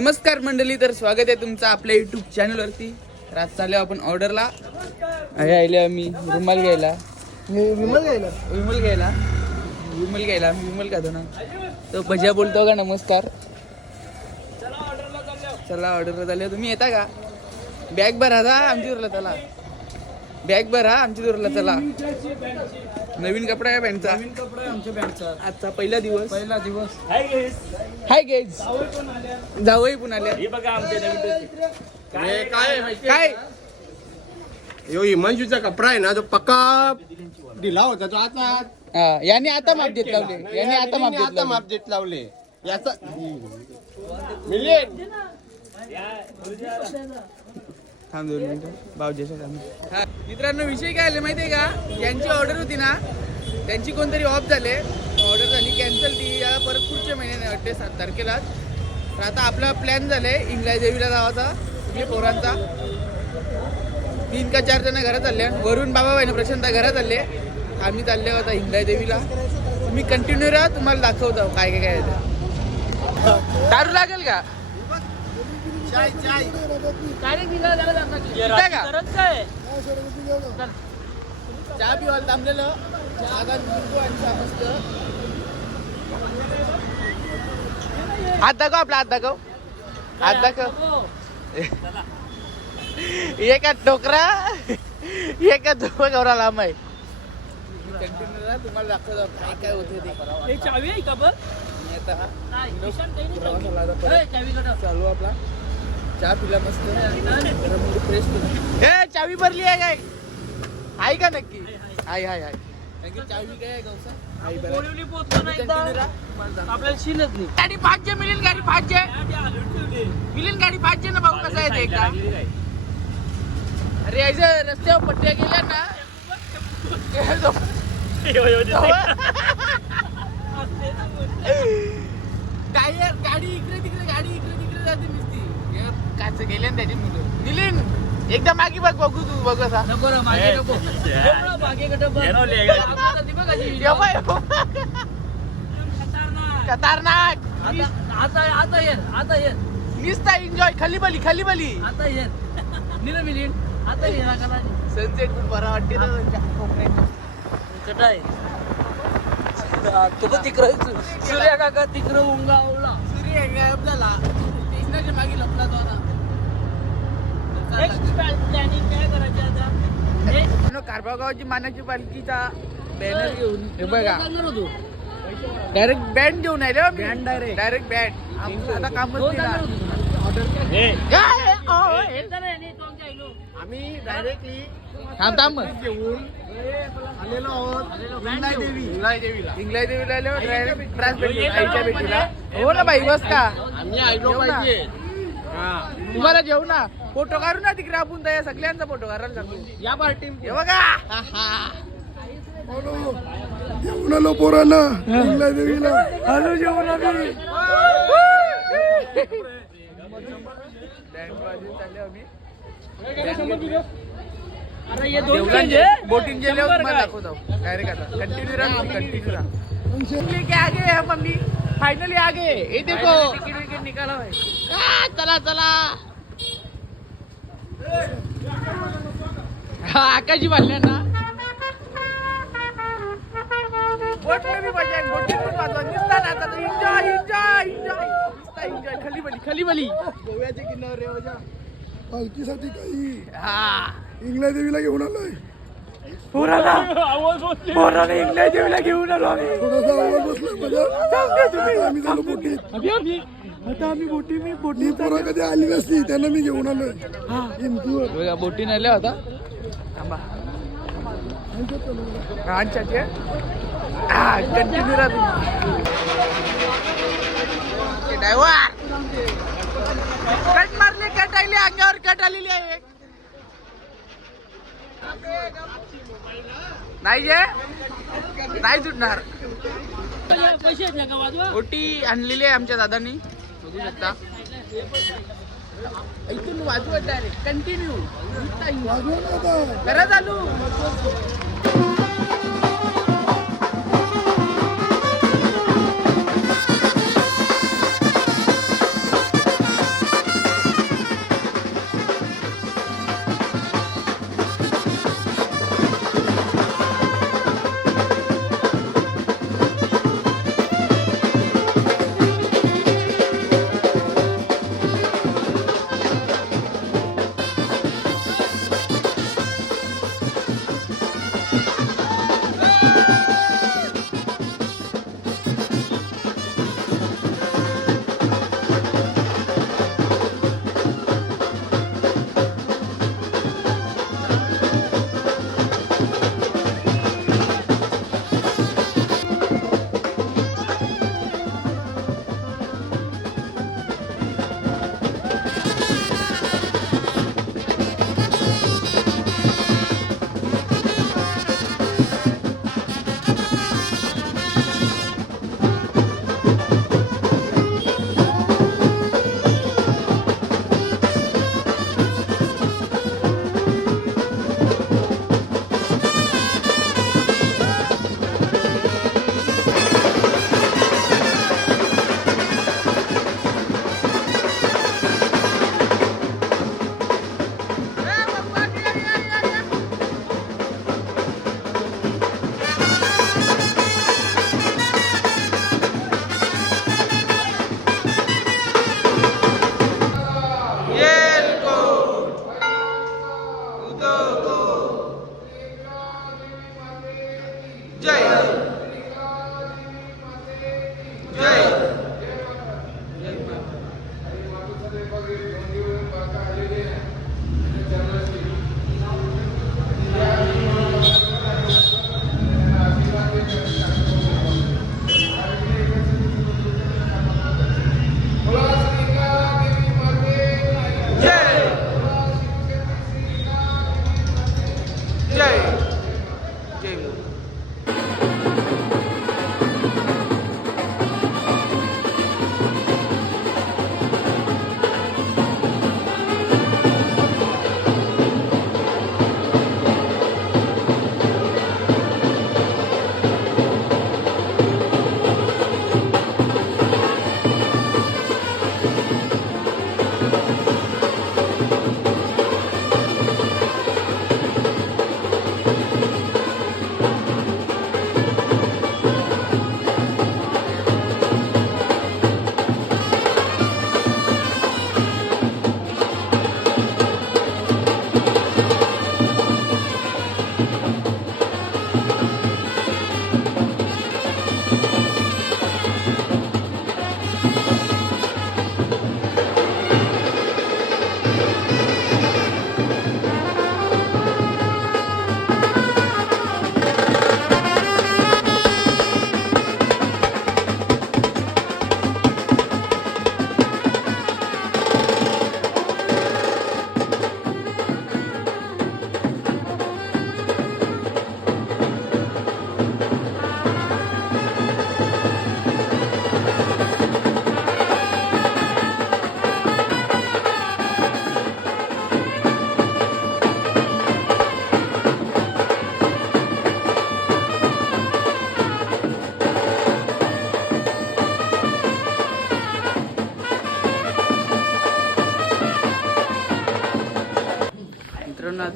नमस्कार मंडळी, तर स्वागत आहे तुमचं आपल्या यूट्यूब चॅनलवरती. तर आज चाललो आपण ऑर्डरला. आले आम्ही विमल घ्यायला विमल खातो ना. तो भज्या बोलतो का नमस्कार. चला ऑर्डरला चालले. तुम्ही येता का? बॅग भरा जा आमची दूरला. चला बॅग भरा आमची दूरला. चला नवीन कपडा आहे पॅन्टचा. आजचा पहिला दिवस. हाय गेज जावई पण आल्या. काय यो हिमांशूचा कपडा आहे ना, जो पक्का दिला होता तो आता याने आता माप देत लावले. याने आता माप देत लावले. याचा मिलियन थांब 2 मिनिटं. मित्रांनो, विषय काय आले माहितीये का? यांची ऑर्डर होती ना, त्यांची कोणतरी ऑफ झाले. ऑर्डर झाली कॅन्सल. ती या परत पुढच्या महिन्याने वाटते 7 तारखेला. तर आता आपला प्लॅन झालाय इंगळाई देवीला जावाचा. आपल्या पोरांचा 3 का 4 जण घरात चालले. वरून बाबा बहिणी प्रशांता घरात चालले. आम्ही चालले होता इंगळाई देवीला. तुम्ही कंटिन्यू राहा, तुम्हाला दाखवतो काय काय आहे ते. दारू लागेल का? चहा पिवायला थांबलेलं. हात दाखव आपला. हात दाखव. एका टोकरा एका गौरा लांब आहे. कंटिन्यू तुम्हाला दाखवतो काय काय होते ते. चावी आहे का बघ. चालू आपला चहा पिला मस्त. फ्रेश केला. चावी भरली आहे काय? आहे का नक्की? हाय चावी काय आहे गौसा? आपल्याला शिलत नाही. गाडी 5 मिळेल. गाडी 5 मिळेल. गाडी 5 ना भाऊ. कसा आहे एकदा. अरे यायचं रस्त्यावर पट्ट्या गेल्या ना. टायर गाडी इकडे तिकडे जाते नुसती. काच गेल्या त्याची मुलं. निलीन एकदा मागे बघू तू. बघ असा खतरनाक. आता ये निस्ता एन्जॉय. खाली बली आता ये निल मिलियन. आता ये सनसेट पण बरा वाटते ना. कटाय तू तिकडं सूर्या काका तिकडं उंगावला. सूर्य गायब झाला. स्टेशनच्या मागे लपला तो आता. काय करायचं आता? कारभागावची मानाची पालखीचा बॅनर घेऊन हे बघा. डायरेक्ट बँड घेऊन आहे रे. Direct band. आता कामच आम्ही डायरेक्टली थांब घेऊन आलेलो आहोत इंगलाई देवीला आलो. डायरेक्ट आईच्या भेटीला. हो ना बाई, बस का आम्ही आयलो पाहिजे. तुम्हाला जेवू ना. फोटो काढू ना तिकडे. आपण त्या सगळ्यांचा फोटो काढायला सांगू. या पार्टी हे बघा. घेऊन आलो पोरांना इंगळाई देवीला. हॅलो जेवण आम्ही. बोटिंग गेल्यावर दाखवतो डायरेक्ट. आता कंटिन्यू राहा. लेके आगे है मम्मी. फाइनली आगे. ये देखो टिकट निकाला है. चला आकाशी बांधल्या ना. बोटला भी बजाय. बोटिंग पण वाजवा. निसता ना आता. एन्जॉय. खाली बली गोव्याच्या किनाऱ्यावर पालखीसाठी काही हा. इंगळाई देवीला घेऊन आलोय. पोराला इंगळाई देवीला घेऊन आलो आम्ही. थोडासा आवाज बसला. आम्ही झालो बोटीत. आता आम्ही बोटी पोरं कधी आली नसली त्यांना मी घेऊन आलोय हिमतीवर. बघा बोटीने आल्या होता. थांबा कंटिन्यू ड्रायव्हर. कट मारले. कट आले अंगावर. कट आलेली आहे. नाही सुटणार. ओटी आणलेली आहे आमच्या दादांनी. बघू शकता. इथून वाजवत डायरेक्ट कंटिन्यू करा चालू.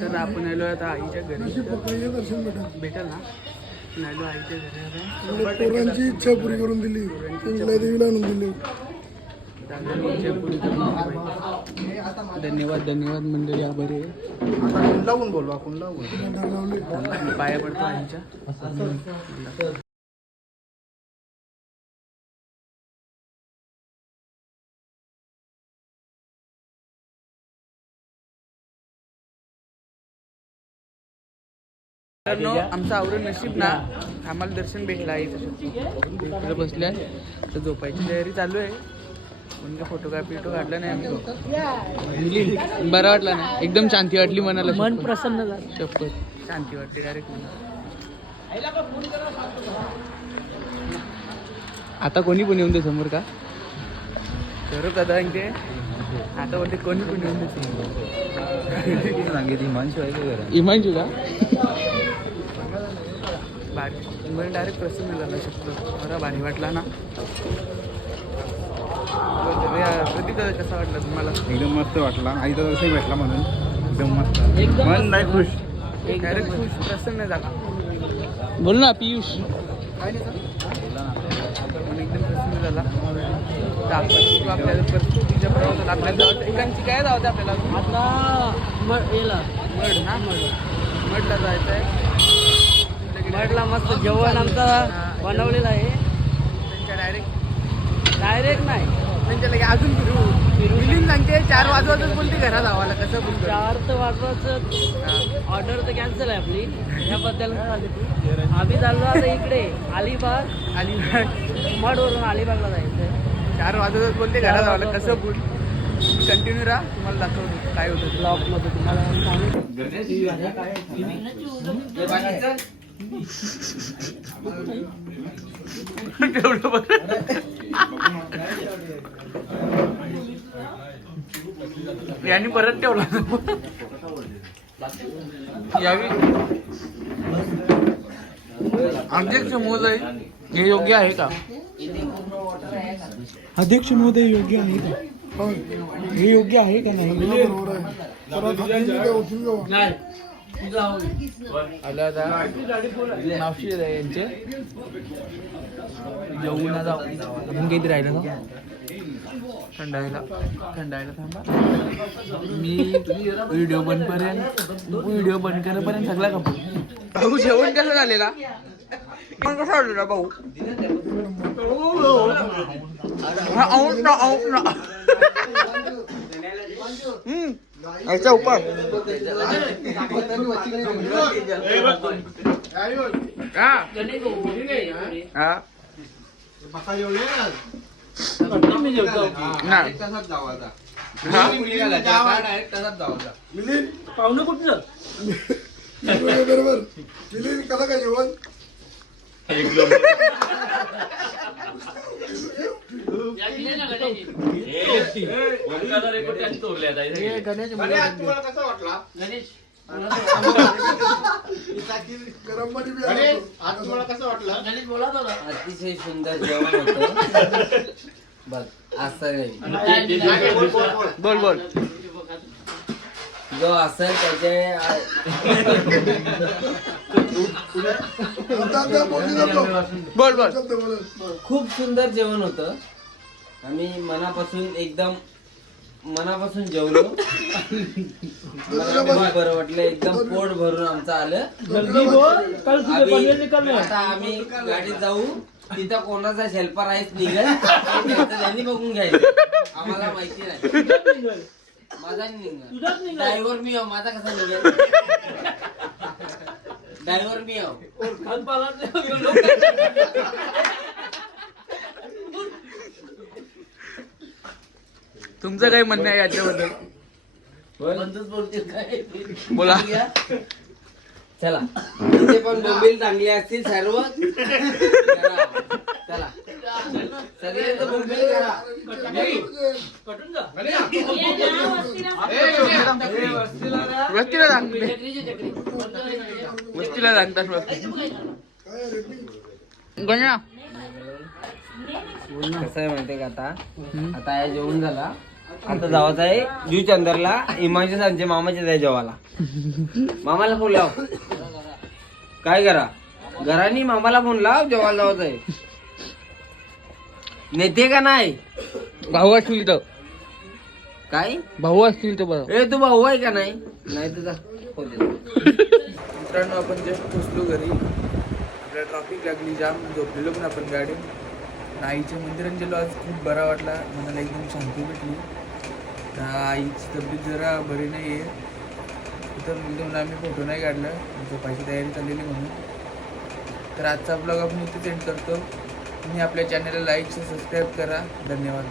तर आपण आलो आता आईच्या घरी भेटेल ना. आपण आलो आईच्या घरी आता. पोरांची इच्छा पुरी करून दिली, इंगला देवीला आणून दिली. दादांनी इच्छा पुरी करून दिली. धन्यवाद धन्यवाद मंडळी, आभारी आहे. लावून बोलू आपण लावून पाया पडतो आईच्या. आमचं आवरण नशीब ना, आम्हाला दर्शन भेटलं आहे इकडे बसल्या. तर झोपायची तयारी चालू आहे. पण काय फोटो काढला नाही आम्ही. बरं वाटलं ना, एकदम शांती वाटली मनाला. मन प्रसन्न झालं. शपथ शांती वाटते डायरेक्ट. आता कोणी पण येऊन दे समोर का सर दादा ते. आता बोलते कोणी पण येऊन दे समोर. सांगितलं इमांशू का भारी. डायरेक्ट प्रसन्न झाला शकतो. बरं भारी वाटला ना. प्रतीक दादा कसा वाटला तुम्हाला? एकदम मस्त वाटला. आईचा दर्शन भेटला म्हणून एकदम मस्त. मन नाही खुश. डायरेक्ट खुश प्रसन्न झाला. बोल ना पियुष. एकदम प्रसन्न झाला. आपण आपल्या प्रस्तुतीच्या प्रवासात आपल्या एकांची काय जावं आपल्याला आता याला मड ना. मडला जायचं आहे. मडला मस्त जेवण आमचा बनवलेलं आहे. त्यांच्या डायरेक्ट नाही, त्यांच्या लगे अजून फिरू मिलिंद सांगते 4 वाजवाच बोलते घरात आवाला. कसं बोलतो 4 तर वाजवायचं. ऑर्डर तर कॅन्सल आहे आपली, त्याबद्दल आम्ही चाललो आता इकडे अलिबाग. मडवरून अलिबागला जायचं. 4 वाजवाच बोलते घरात आवाला. कसं बोल. कंटिन्यू राहा, तुम्हाला दाखवतो काय होतं ब्लॉगमध्ये तुम्हाला. यांनी परत ठेवला यावी. अध्यक्ष महोदय हे योग्य आहे का? अध्यक्ष महोदय योग्य आहे का? हे योग्य आहे का नाही? बरोबर आहे. आला आता मावशी यांचे जेवून जाऊ. आपण काहीतरी राहिलं ना थंडायला थांबा. मी व्हिडिओ बंद करेपर्यंत सगळा कापू. भाऊ जेवण कसं झालेला? पण कसं वाटलं भाऊ? याचा उपाय पाहुणं कुठलं बरोबर. कसं काय जेवण? गरम पाणी कसं वाटलं? अतिशय सुंदर जेवण होतं. बघ असं बोल जो असेल त्याचे बोल. खूप सुंदर जेवण होतं. आम्ही मनापासून जेवलो. मला खूप बरं वाटलं. एकदम पोट भरून आमचं आलं. आता आम्ही गाडीत जाऊ. तिथं कोणाचा शेल्पर आहेच निघेल त्यांनी बघून घ्यायचं. आम्हाला माहिती नाही. माझा निघणार. ड्रायव्हर मी आहो. माझा कसा निघेल? ड्रायव्हर मी आहो. तुमचं काही म्हणणं आहे याच्याबद्दल? बोला. चला इथे पण मोबाईल चांगले असतील सर्व. चला सगळ्यांचं मोबाईल करा. वस्तीला सांगतात कसं आहे माहितीये का? आता या जेवण झाला. आता जावाच आहे जुचंदरला इमानशी सांचे मामाच्या त्या जेवाला. मामाला फोन लाव. काय करा घरानी मामाला फोन लाव जेवायला जावत आहे. नेते का नाही भाऊ असतील तर काय भाऊ असतील तर बरं. ए तू भाऊ आहे का नाही नाही तुझा मित्रांनो आपण जस्ट पोचलो घरी. आपल्याला ट्रॉफिक लागली जाम, झोपलेलो पण आपण गाडी. आईच्या मंदिरात गेलो आज, खूप बरा वाटला, मनाला एकदम शांती भेटली. आईची तब्येत जरा बरी नाही आहे तर म्हणून आम्ही फोटो नाही काढला, झोपायची तयारी चाललेली म्हणून. तर आजचा ब्लॉग आपण इथे एंड करतो. तुम्ही आपल्या चॅनलला लाईक सबस्क्राईब करा. धन्यवाद.